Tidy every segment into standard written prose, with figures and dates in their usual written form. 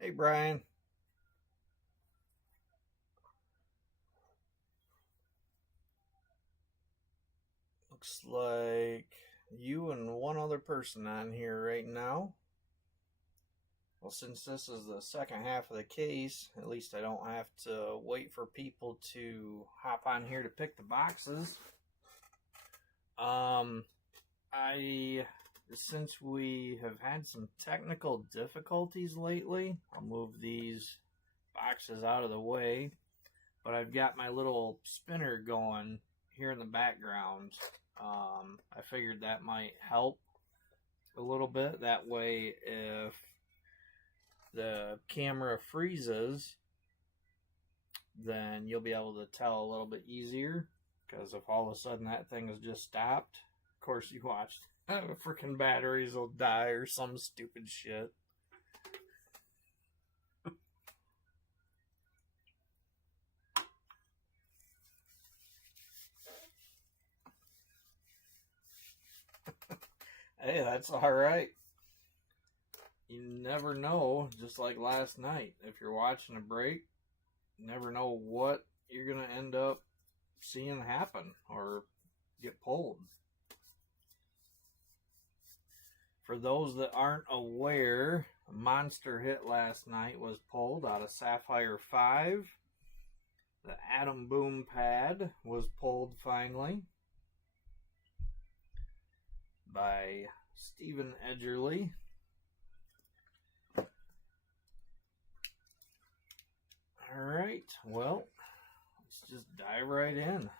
Hey, Brian. Looks like you and one other person on here right now. Well, since this is the second half of the case, at least I don't have to wait for people to hop on here to pick the boxes. I since we have had some technical difficulties lately, I'll move these boxes out of the way. But I've got my little spinner going here in the background. I figured that might help a little bit. That way, if the camera freezes, then you'll be able to tell a little bit easier. Because if all of a sudden that thing has just stopped, of course you watched, freaking batteries will die or some stupid shit. Hey, that's alright. You never know, just like last night. If you're watching a break, you never know what you're going to end up seeing happen or get pulled. For those that aren't aware, a monster hit last night was pulled out of Sapphire 5. The Atom Boom pad was pulled finally by Stephen Edgerly. Alright, well, let's just dive right in.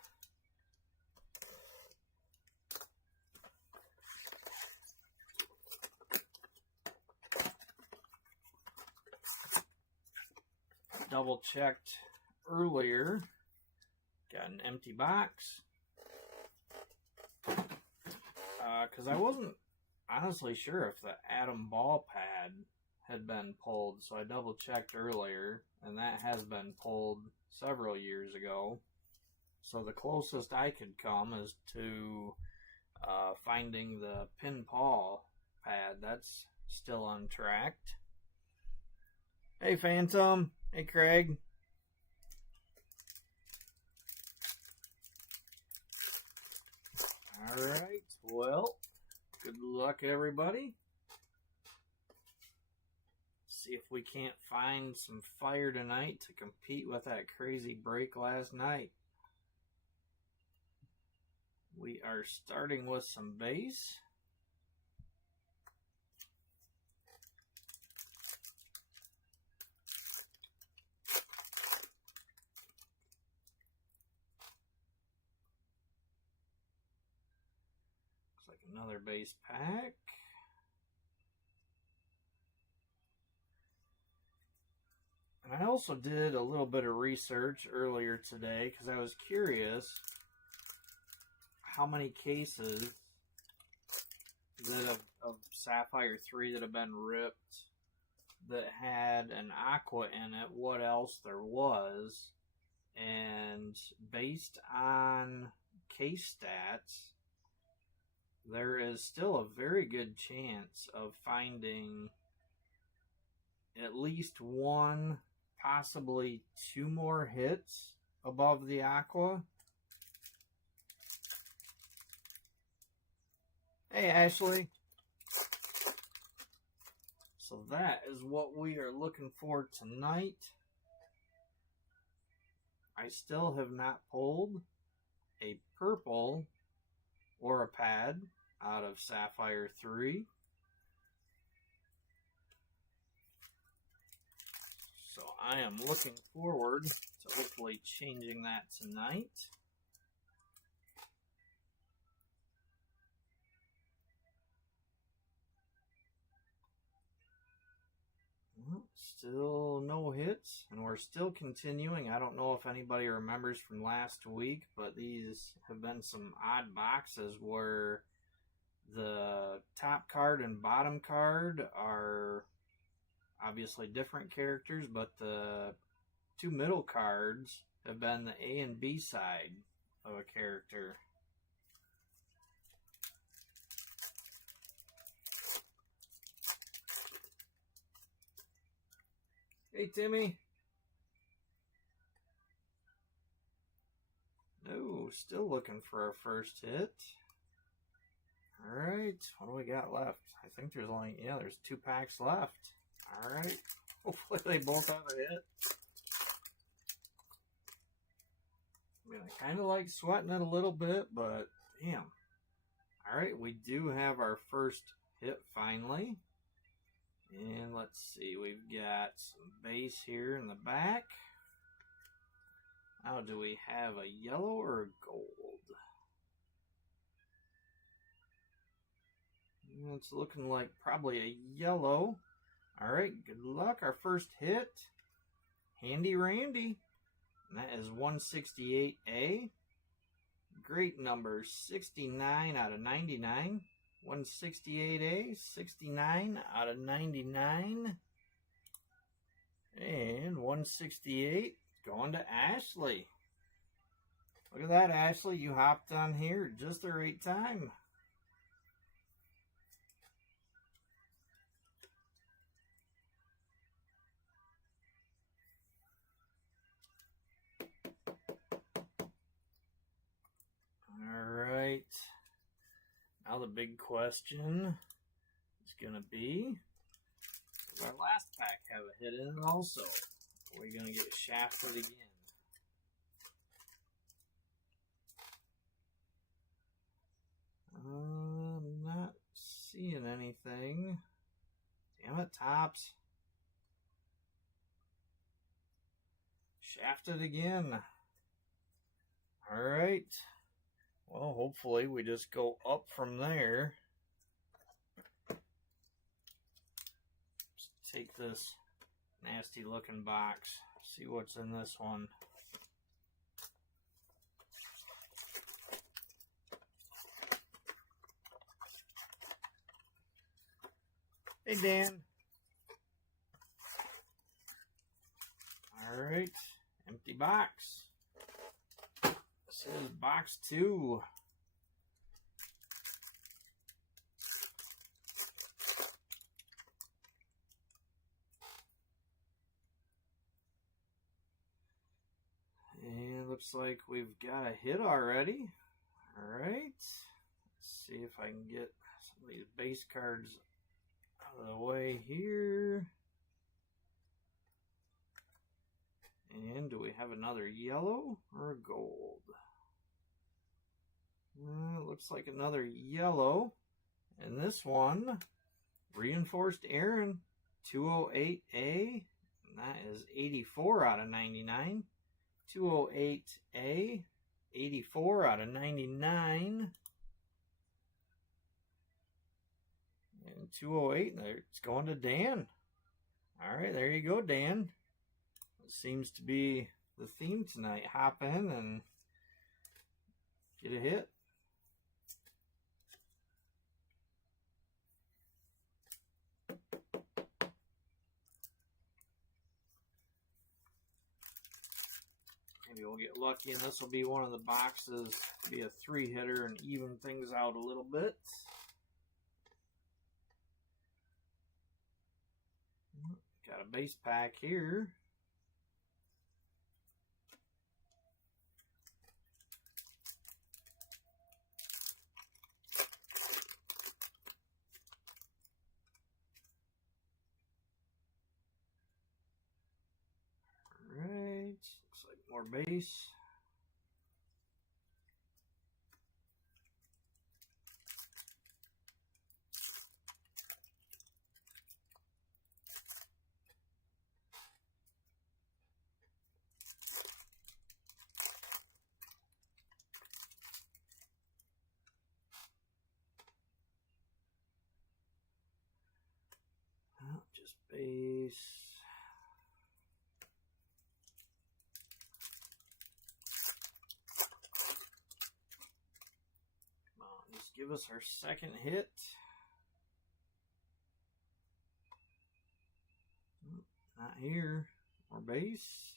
Double checked earlier. Got an empty box. Because I wasn't honestly sure if the Atom Ball pad had been pulled, so I double checked earlier, and that has been pulled several years ago. So the closest I could come is to finding the pinball pad. That's still untracked. Hey, Phantom. Hey, Craig. Alright, well, good luck, everybody. See if we can't find some fire tonight to compete with that crazy break last night. We are starting with some base. Looks like another base pack. And I also did a little bit of research earlier today because I was curious how many cases of Sapphire 3 that have been ripped that had an aqua in it, what else there was. And based on case stats, there is still a very good chance of finding at least one, possibly two more hits above the aqua. Hey, Ashley. So that is what we are looking for tonight. I still have not pulled a purple or a pad out of Sapphire 3. So I am looking forward to hopefully changing that tonight. Still no hits, and we're still continuing. I don't know if anybody remembers from last week, but these have been some odd boxes where the top card and bottom card are obviously different characters, but the two middle cards have been the A and B side of a character. Hey, Timmy. No, still looking for our first hit. Alright, what do we got left? I think there's only, yeah, there's 2 packs left. Alright, hopefully they both have a hit. I mean, I kind of like sweating it a little bit, but damn. Alright, we do have our first hit finally. And let's see, we've got some base here in the back. Now, do we have a yellow or a gold? It's looking like probably a yellow. Alright, good luck. Our first hit. Handy Randy. And that is 168A. Great number. 69 out of 99. 168A. 69 out of 99. And 168 going to Ashley. Look at that, Ashley. You hopped on here just the right time. Alright. Now the big question is going to be, does our last pack have a hit in it also? Are we going to get shafted again? I'm not seeing anything. Damn it, Tops. Shafted again. Alright. Well, hopefully we just go up from there. Let's take this nasty looking box. See what's in this one. Hey, Dan. Alright. Empty box. This is box 2. And looks like we've got a hit already. Alright. Let's see if I can get some of these base cards out of the way here. And do we have another yellow or a gold? Looks like another yellow. And this one, Reinforced Aaron, 208A. And that is 84 out of 99. 208A, 84 out of 99. And 208, it's going to Dan. Alright, there you go, Dan. It seems to be the theme tonight. Hop in and get a hit. Maybe we'll get lucky and this will be one of the boxes, be a 3-hitter and even things out a little bit. Got a base pack here. Alright, looks like more base. Oh, just base. Give us our second hit. Not here. More base.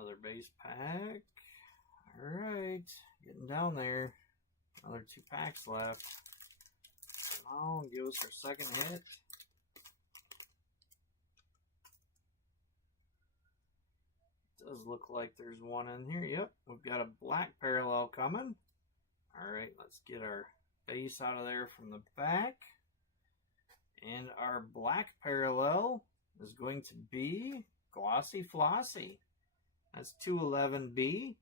Another base pack. Alright, getting down there. Another 2 packs left. Come on, give us our second hit. Does look like there's one in here. Yep, we've got a black parallel coming. Alright, let's get our base out of there from the back. And our black parallel is going to be Glossy Flossy. That's 211B,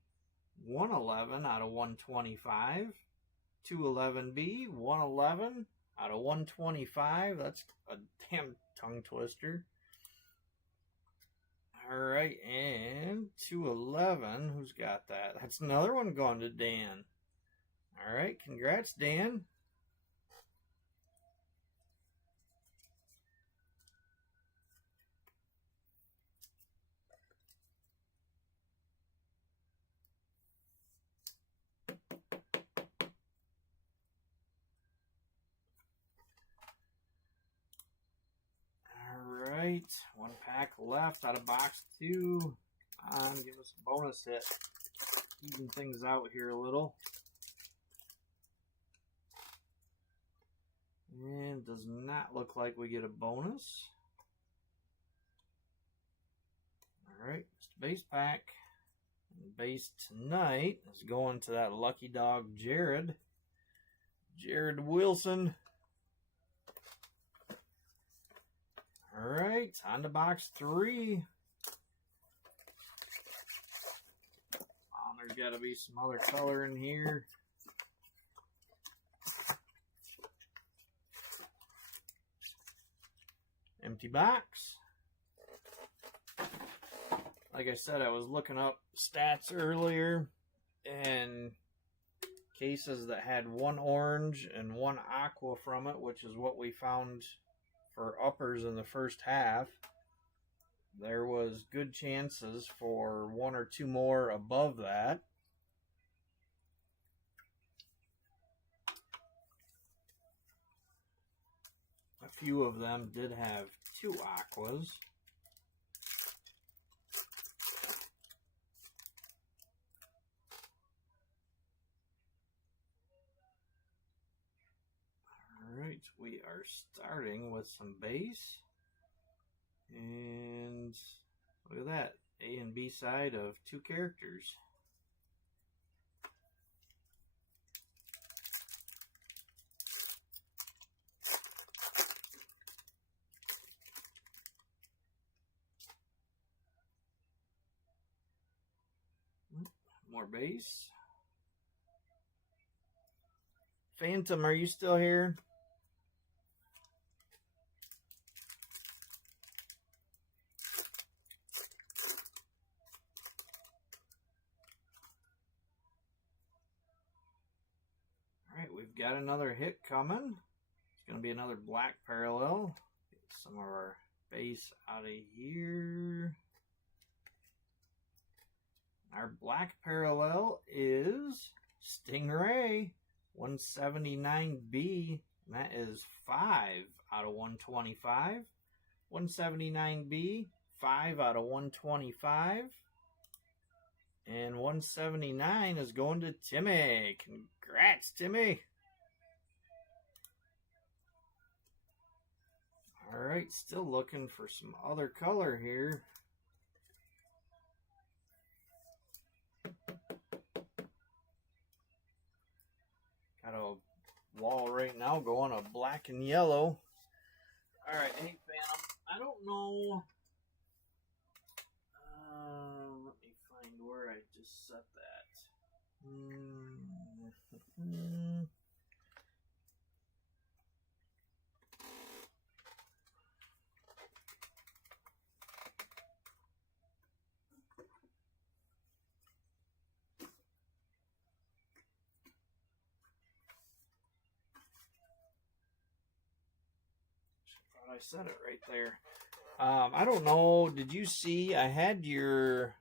111 out of 125. 211B, 111 out of 125. That's a damn tongue twister. Alright, and 211. Who's got that? That's another one going to Dan. Alright, congrats, Dan. Alright, 1 pack left out of box 2. Come on, give us a bonus hit. Even things out here a little. And does not look like we get a bonus. Alright, just base pack. And base tonight is going to that lucky dog Jared. Jared Wilson. Alright, on to box 3. There's got to be some other color in here. Empty box. Like I said, I was looking up stats earlier, and cases that had 1 orange and 1 aqua from it, which is what we found for uppers in the first half. There was good chances for 1 or 2 more above that. A few of them did have 2 aquas. Alright, we are starting with some base. And look at that, A and B side of 2 characters. More base. Phantom, are you still here? Alright, we've got another hit coming. It's going to be another black parallel. Get some of our base out of here. Our black parallel is Stingray 179B, and that is 5 out of 125. 179B, 5 out of 125. And 179 is going to Timmy. Congrats, Timmy. Alright, still looking for some other color here. Got a wall right now going of black and yellow. Alright, hey Phantom, I don't know. Let me find where I just set that. I said it right there. I don't know. Did you see? I had your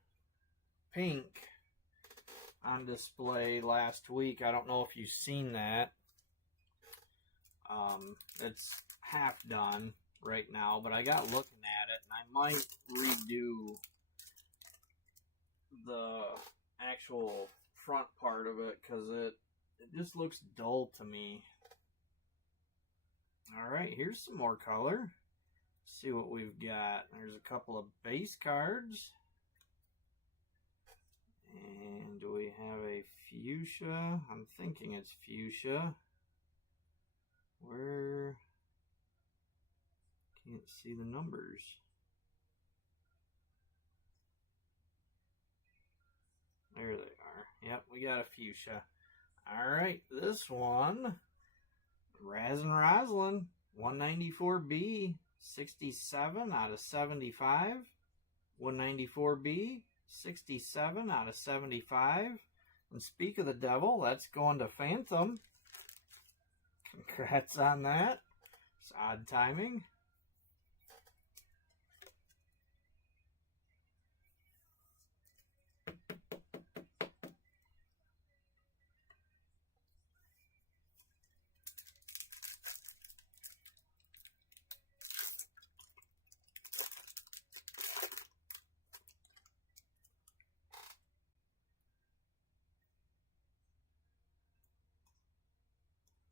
pink on display last week. I don't know if you've seen that. It's half done right now, but I got looking at it, and I might redo the actual front part of it because it just looks dull to me. Alright, here's some more color. Let's see what we've got. There's a couple of base cards. And do we have a fuchsia? I'm thinking it's fuchsia. Where? Can't see the numbers. There they are. Yep, we got a fuchsia. Alright, this one. Razin Roslin, 194B, 67 out of 75. 194B, 67 out of 75. And speak of the devil, that's going to Phantom. Congrats on that. It's odd timing.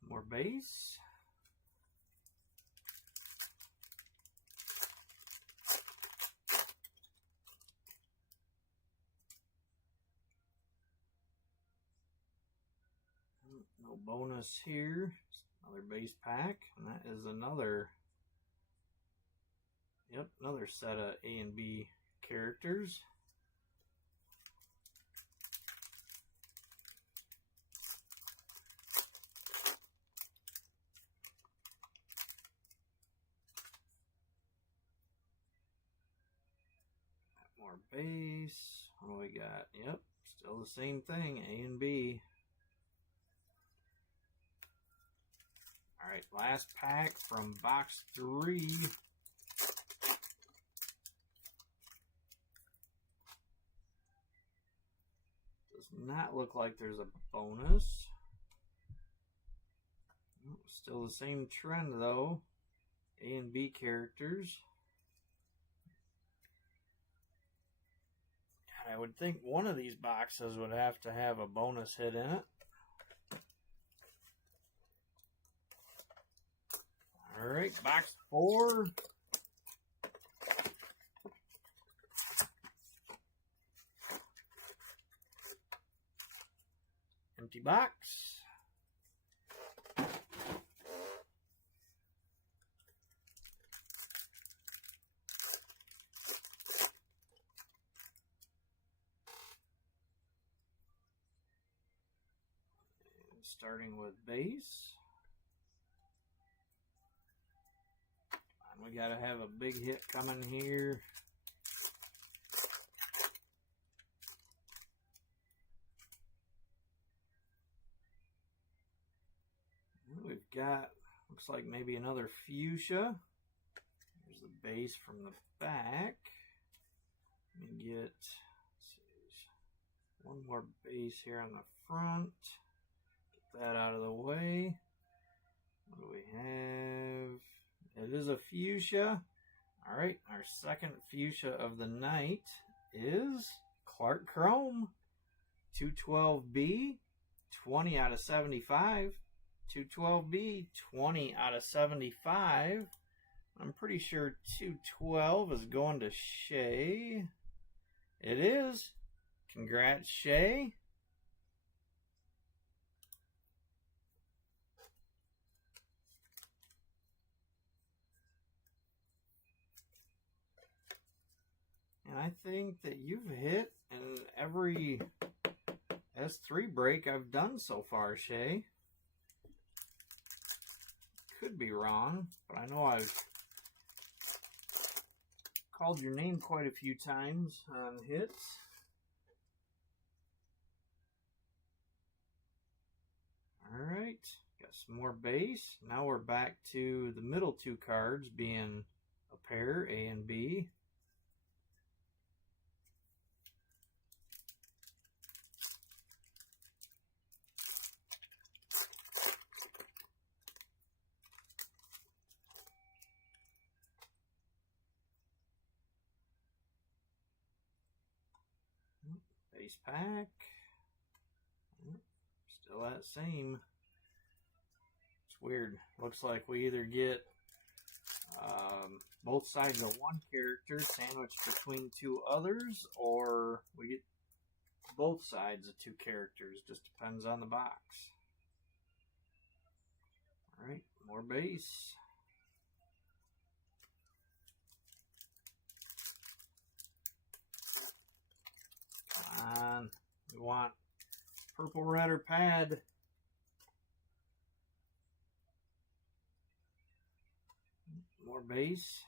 More base. No bonus here. Another base pack, and that is another, yep, another set of A and B characters. More base. What do we got? Yep, still the same thing, A and B. Alright, last pack from box 3. Does not look like there's a bonus. Still the same trend though. A and B characters. God, I would think one of these boxes would have to have a bonus hit in it. Alright, box 4. Empty box. And starting with base. We gotta have a big hit coming here. We've got, looks like maybe another fuchsia. There's the base from the back. Let me get, let's see, one more base here on the front. Get that out of the way. What do we have? It is a fuchsia. Alright, our second fuchsia of the night is Clark Chrome. 212B, 20 out of 75. 212B, 20 out of 75. I'm pretty sure 212 is going to Shay. It is. Congrats, Shay. And I think that you've hit in every S3 break I've done so far, Shay. Could be wrong, but I know I've called your name quite a few times on hits. Alright, got some more base. Now we're back to the middle two cards being a pair, A and B. Base pack. Still that same. It's weird. Looks like we either get both sides of one character sandwiched between two others, or we get both sides of two characters. Just depends on the box. Alright, more base. Come on. We want purple, red, or pad. More base.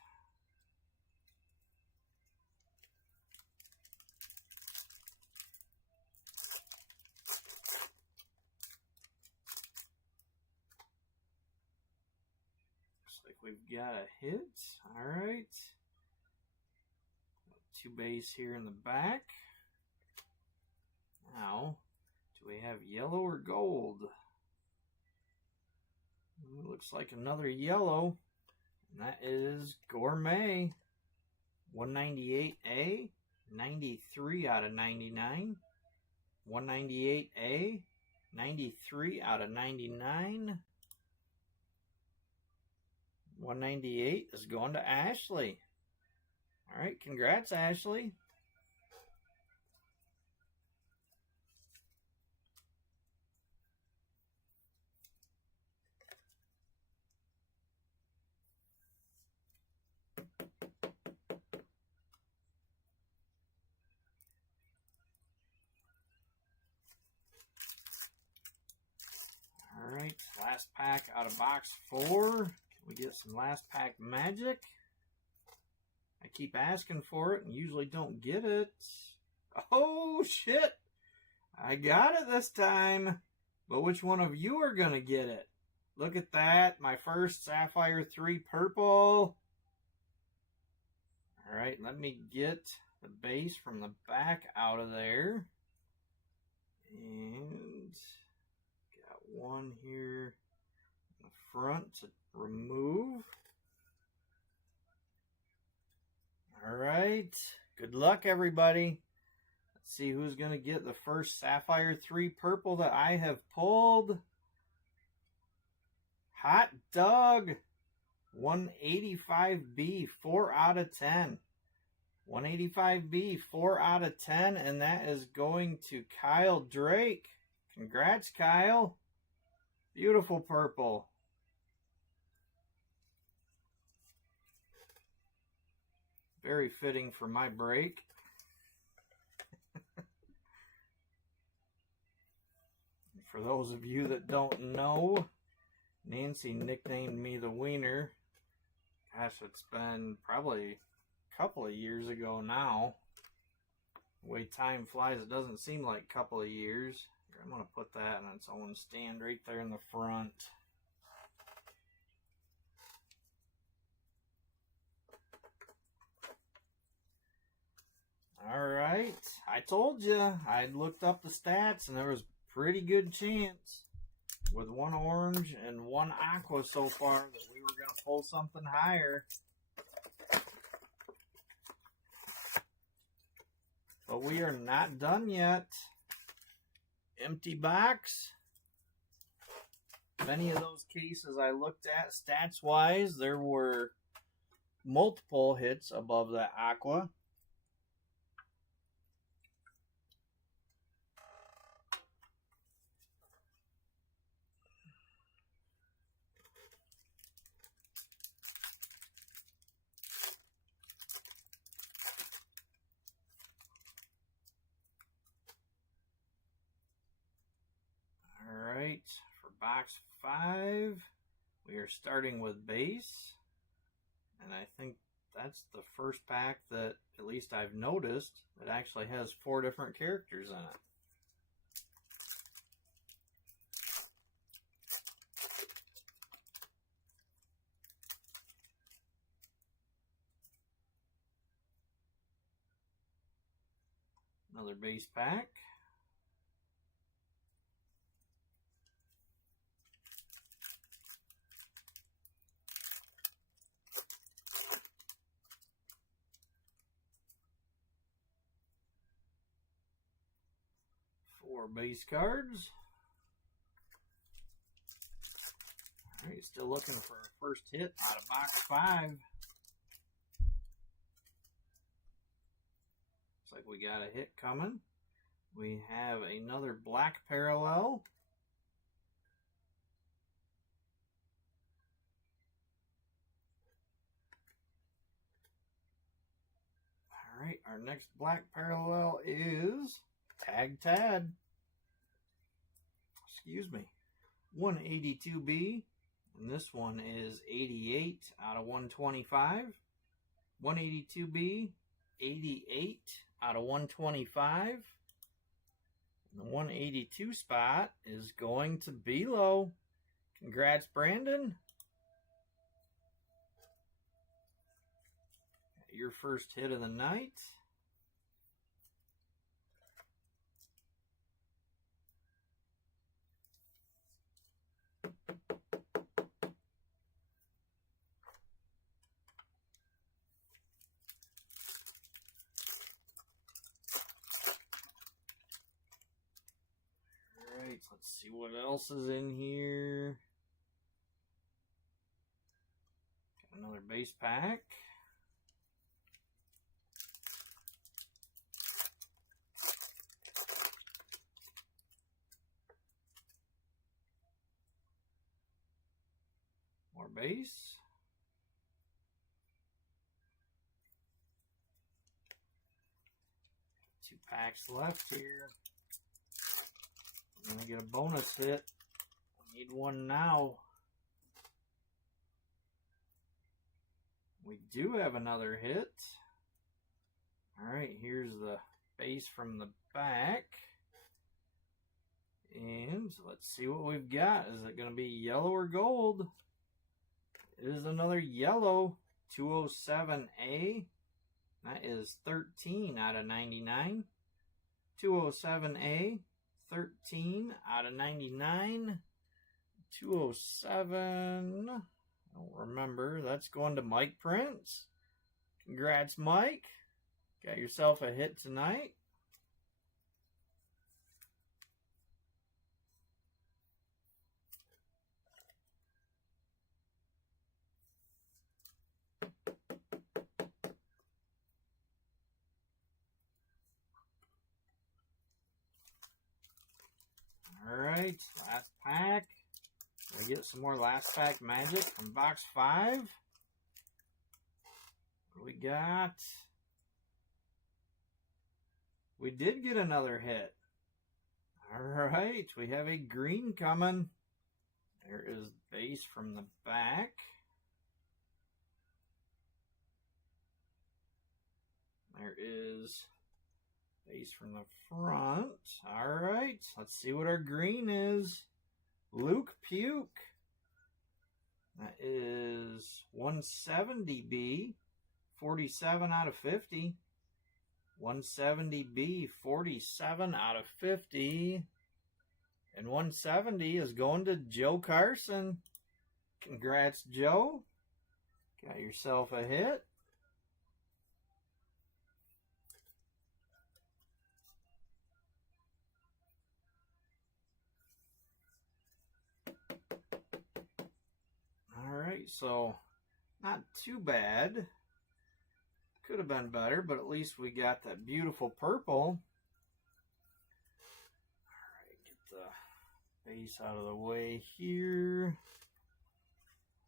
Looks like we've got a hit. Alright. 2 base here in the back. Now, do we have yellow or gold? Looks like another yellow. And that is Gourmet. 198A. 93 out of 99. 198A. 93 out of 99. 198 is going to Ashley. Alright, congrats, Ashley. Alright, last pack out of box 4. Can we get some last pack magic? I keep asking for it and usually don't get it. Oh, shit! I got it this time. But which one of you are going to get it? Look at that. My first Sapphire 3 purple. Alright, let me get the base from the back out of there. And got one here in the front to remove. Alright, good luck everybody. Let's see who's going to get the first Sapphire 3 purple that I have pulled. Hot Dog 185B, 4 out of 10. 185B, 4 out of 10, and that is going to Kyle Drake. Congrats, Kyle. Beautiful purple. Very fitting for my break. For those of you that don't know, Nancy nicknamed me the Wiener. Gosh, it's been probably a couple of years ago now. The way time flies, it doesn't seem like a couple of years. Here, I'm going to put that on its own stand right there in the front. Alright, I told you, I looked up the stats and there was a pretty good chance with one orange and one aqua so far that we were going to pull something higher. But we are not done yet. Empty box. Many of those cases I looked at stats-wise, there were multiple hits above that aqua. Alright, for box 5, we are starting with base. And I think that's the first pack that, at least I've noticed, that actually has 4 different characters in it. Another base pack. base cards. Alright, still looking for our first hit out of box 5. Looks like we got a hit coming. We have another black parallel. Alright, our next black parallel is Tag Tad. Excuse me. 182B. And this one is 88 out of 125. 182B, 88 out of 125. The 182 spot is going to Bilo. Congrats, Brandon. Your first hit of the night. Alright, let's see what else is in here. Got another base pack. More base. Two packs left here. We're going to get a bonus hit. We need one now. We do have another hit. Alright, here's the base from the back. And let's see what we've got. Is it going to be yellow or gold? It is another yellow 207A. That is 13 out of 99. 207A, 13 out of 99. 207, I don't remember. That's going to Mike Prince. Congrats, Mike. Got yourself a hit tonight. Alright, last pack. We get some more last pack magic from box 5. What do we got? We did get another hit. Alright, we have a green coming. There is base from the back. There is base from the front. Alright, let's see what our green is. Luke Puke. That is 170B, 47 out of 50. 170B, 47 out of 50. And 170 is going to Joe Carson. Congrats, Joe. Got yourself a hit. Alright, so not too bad. Could have been better, but at least we got that beautiful purple. Alright, get the base out of the way here.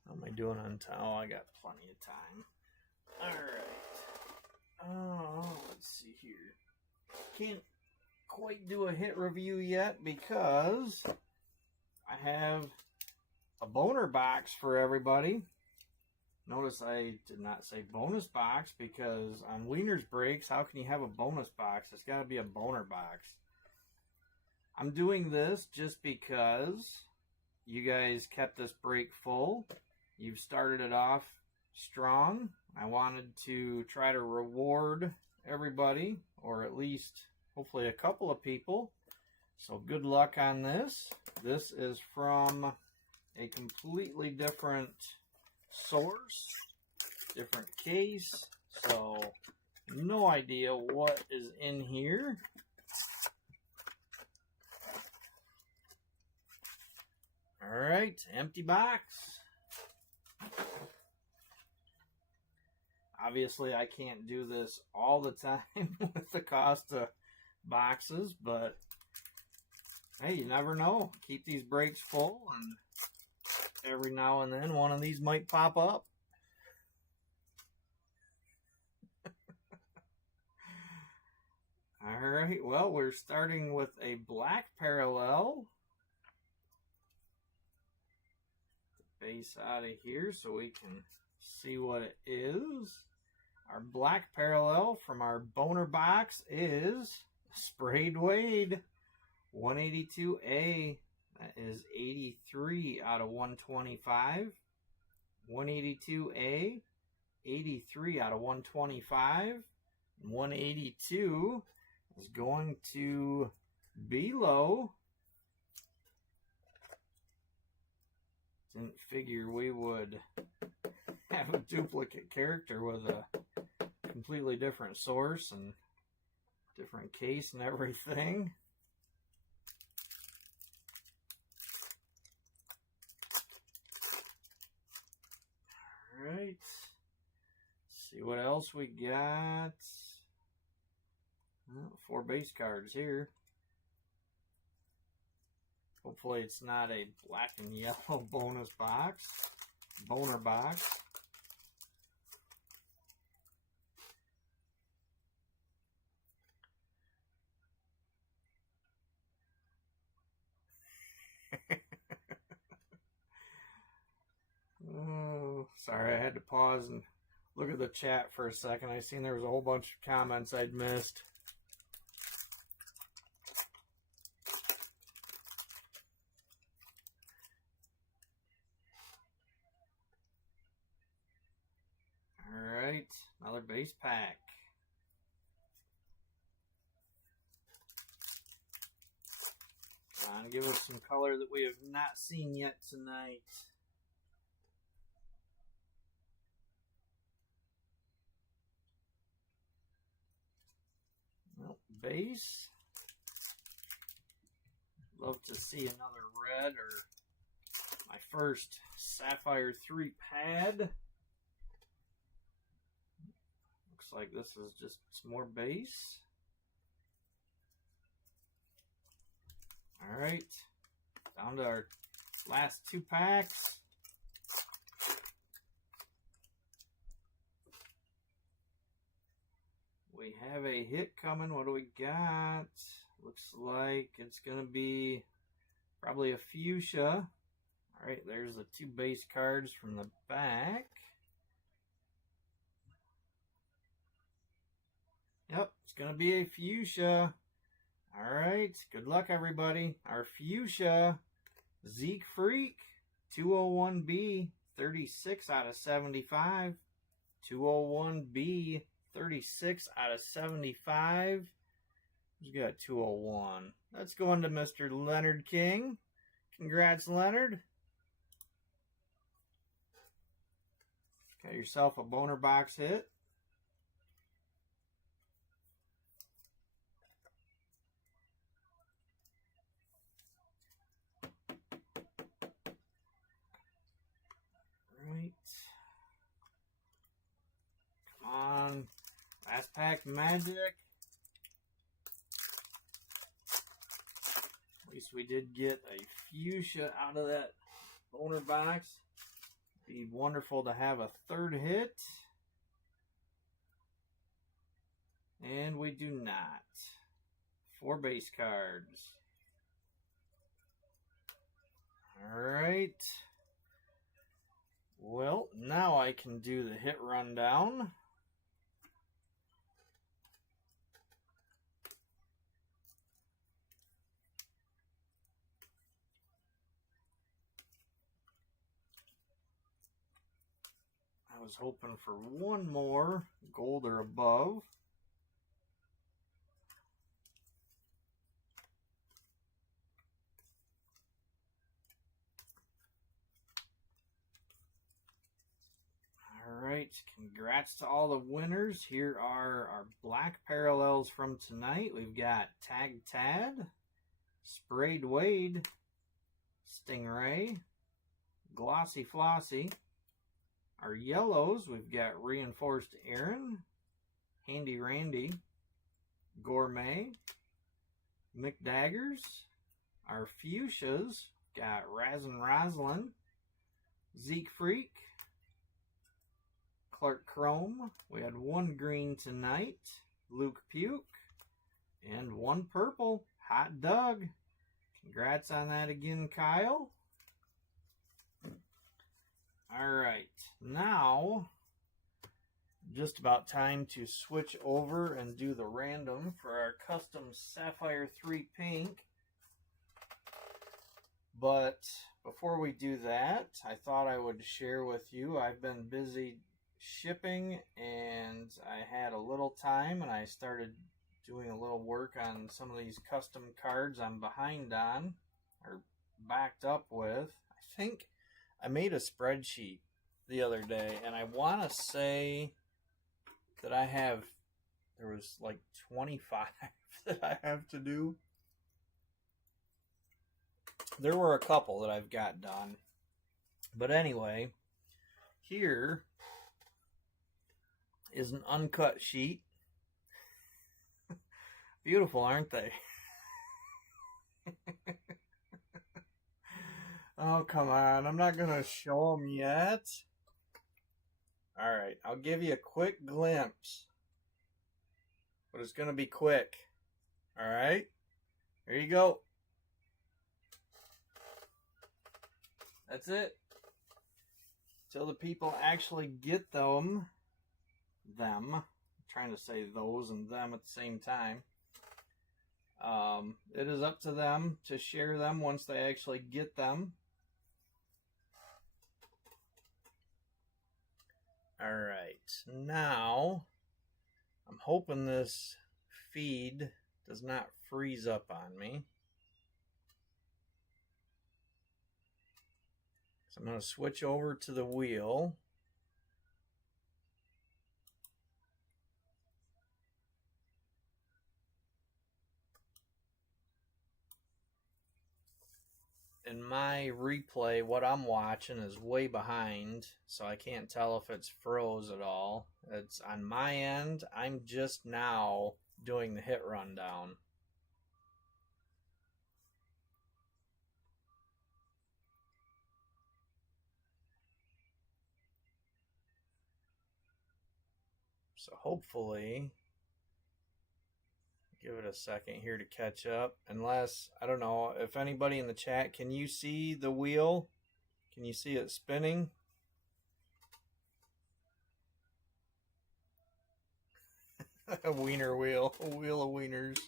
How am I doing on time? Oh, I got plenty of time. Alright. Oh, let's see here. Can't quite do a hit review yet because I have a boner box for everybody. Notice I did not say bonus box because on Wiener's Breaks, how can you have a bonus box? It's got to be a boner box. I'm doing this just because you guys kept this break full. You've started it off strong. I wanted to try to reward everybody, or at least hopefully a couple of people. So good luck on this. This is from a completely different source, different case, so no idea what is in here. Alright, empty box. Obviously, I can't do this all the time with the cost of boxes, but hey, you never know. Keep these breaks full, and every now and then one of these might pop up. Alright, well, we're starting with a black parallel. The base out of here so we can see what it is. Our black parallel from our boner box is Sprayed Wade 182A. That is 83 out of 125. 182A, 83 out of 125. 182 is going to Below. Didn't figure we would have a duplicate character with a completely different source and different case and everything. Alright. See what else we got. Well, 4 base cards here. Hopefully it's not a black and yellow bonus box. Boner box. Oh, sorry, I had to pause and look at the chat for a second. I seen there was a whole bunch of comments I'd missed. Alright, another base pack. Trying to give us some color that we have not seen yet tonight. Well, base. Love to see another red or my first Sapphire 3 pad. Looks like this is just some more base. Alright, down to our last 2 packs. We have a hit coming. What do we got? Looks like it's going to be probably a fuchsia. Alright, there's the 2 base cards from the back. Yep, it's going to be a fuchsia. Alright, good luck everybody. Our fuchsia, Zeke Freak, 201B, 36 out of 75. 201B, 36 out of 75. Who's got 201? That's going to Mr. Leonard King. Congrats, Leonard. Got yourself a boner box hit. Right. Come on. Last pack magic. At least we did get a fuchsia out of that boner box. Be wonderful to have a 3rd hit. And we do not. 4 base cards. Alright. Well, now I can do the hit rundown. I was hoping for one more gold or above. Alright, congrats to all the winners. Here are our black parallels from tonight. We've got Tag Tad, Sprayed Wade, Stingray, Glossy Flossy. Our yellows, we've got Reinforced Aaron, Handy Randy, Gourmet, McDaggers. Our fuchsias, got Razin Roslin, Zeke Freak, Clark Chrome. We had one green tonight, Luke Puke, and one purple, Hot Doug. Congrats on that again, Kyle. Alright, now just about time to switch over and do the random for our custom Sapphire 3 pink. But before we do that, I thought I would share with you, I've been busy shipping and I had a little time and I started doing a little work on some of these custom cards I'm behind on, or backed up with. I think I made a spreadsheet the other day, and I want to say that there was like 25 that I have to do. There were a couple that I've got done. But anyway, here is an uncut sheet. Beautiful, aren't they? Oh, come on. I'm not going to show them yet. Alright, I'll give you a quick glimpse. But it's going to be quick. Alright? Here you go. That's it. Till the people actually get them. I'm trying to say those and them at the same time. It is up to them to share them once they actually get them. Alright, now I'm hoping this feed does not freeze up on me. So I'm going to switch over to the wheel. In my replay, what I'm watching is way behind, so I can't tell if it's froze at all. It's on my end. I'm just now doing the hit rundown. So hopefully, give it a second here to catch up. Unless, I don't know, if anybody in the chat, can you see the wheel? Can you see it spinning? A wiener wheel. A wheel of wieners.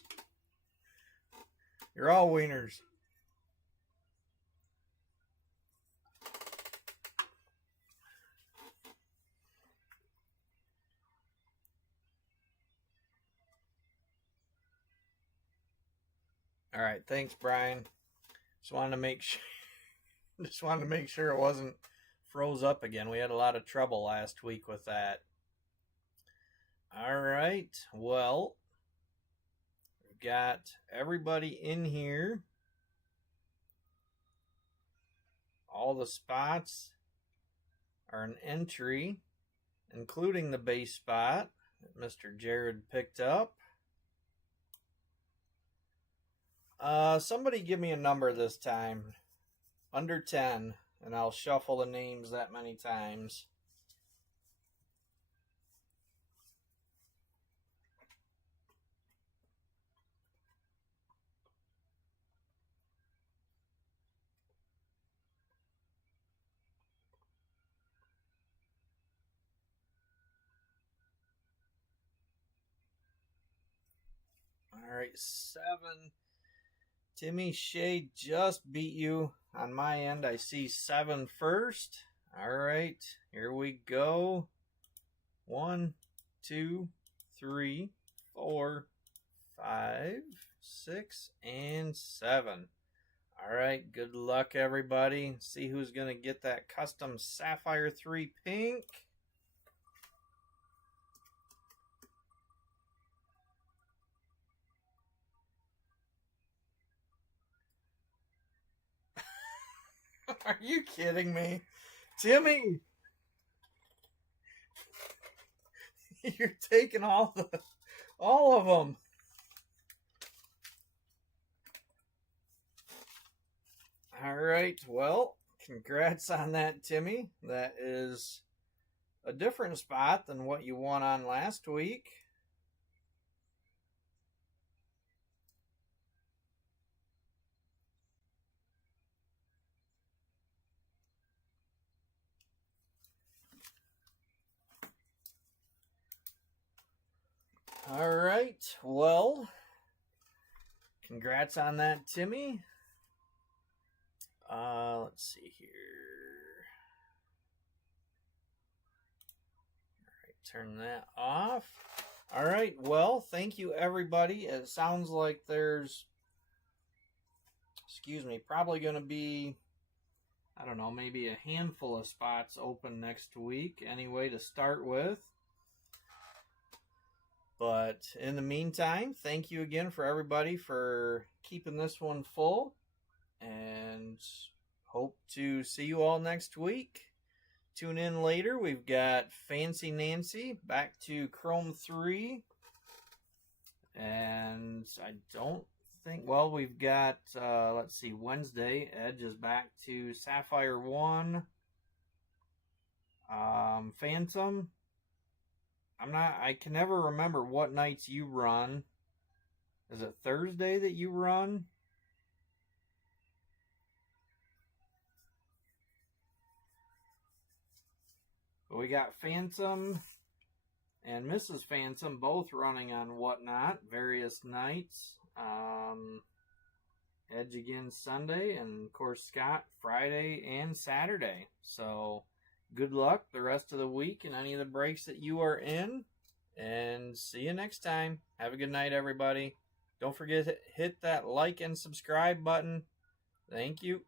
You're all wieners. All right, thanks, Brian. Just wanted to make sure it wasn't froze up again. We had a lot of trouble last week with that. All right, well, we've got everybody in here. All the spots are an entry, including the base spot that Mr. Jared picked up. Somebody give me a number this time. Under 10, and I'll shuffle the names that many times. All right, 7. Timmy Shea just beat you. On my end, I see 7 first. All right, here we go. 1, 2, 3, 4, 5, 6, and 7. All right, good luck, everybody. See who's going to get that custom Sapphire 3 pink. Are you kidding me? Timmy! You're taking all of them. All right, well, congrats on that, Timmy. That is a different spot than what you won on last week. All right, well, congrats on that, Timmy. Let's see here. All right, turn that off. All right, well, thank you, everybody. It sounds like there's, probably going to be, I don't know, maybe a handful of spots open next week anyway to start with. But in the meantime, thank you again for everybody for keeping this one full. And hope to see you all next week. Tune in later. We've got Fancy Nancy back to Chrome 3. And I don't think, well, we've got, let's see, Wednesday, Edge is back to Sapphire 1. Phantom, I can never remember what nights you run. Is it Thursday that you run? But we got Phantom and Mrs. Phantom both running on Whatnot various nights. Edge again Sunday, and of course Scott Friday and Saturday. So good luck the rest of the week in any of the breaks that you are in. And see you next time. Have a good night, everybody. Don't forget to hit that like and subscribe button. Thank you.